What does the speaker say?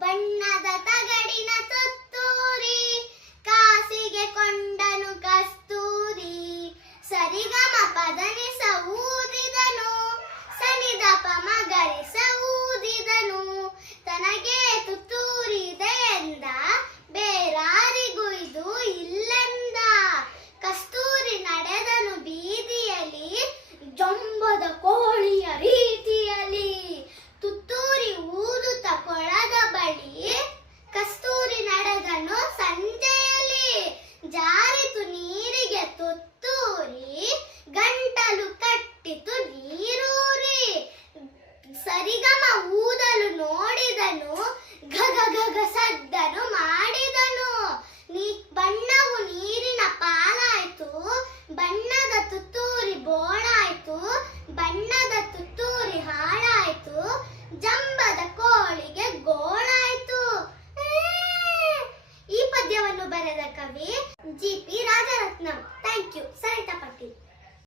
ಬಣ್ಣದ ತಗಡಿನ ತುತ್ತೂರಿ, ಕಾಸಿಗೆ ಕೊಂಡನು ಕಸ್ತೂರಿ. ಸರಿಗಮ ಪದನಿಸ ಸೂದಿದನು ಸನಿದಪ ಮಗರಿಸ ಸೂದಿದನು ತನಗೆ ತುತ್ತೂರಿದೆ ಎಂದ, ಬೇರಾರಿಗೂ ಇದು ಇಲ್ಲೆಂದ. ಕಸ್ತೂರಿ ನಡೆದನು ಬೀದಿಯಲ್ಲಿ, ಜೊಂಬದ ಕೋಳಿಯ ರೀತಿಯಲ್ಲಿ ಸರಿಗಮ ಊದಲು ನೋಡಿದನು ಗಗ ಗಗ ಸದ್ದನು ಮಾಡಿದನು ಬಣ್ಣವು ನೀರಿನ ಪಾಲಾಯಿತು, ಬಣ್ಣದ ತುತ್ತೂರಿ ಬೋಳಾಯ್ತು, ಬಣ್ಣದ ತುತ್ತೂರಿ ಹಾಳಾಯ್ತು, ಜಂಬದ ಕೋಳಿಗೆ ಗೋಳಾಯ್ತು. ಈ ಪದ್ಯವನ್ನು ಬರೆದ ಕವಿ ಜಿ. ಪಿ. ರಾಜ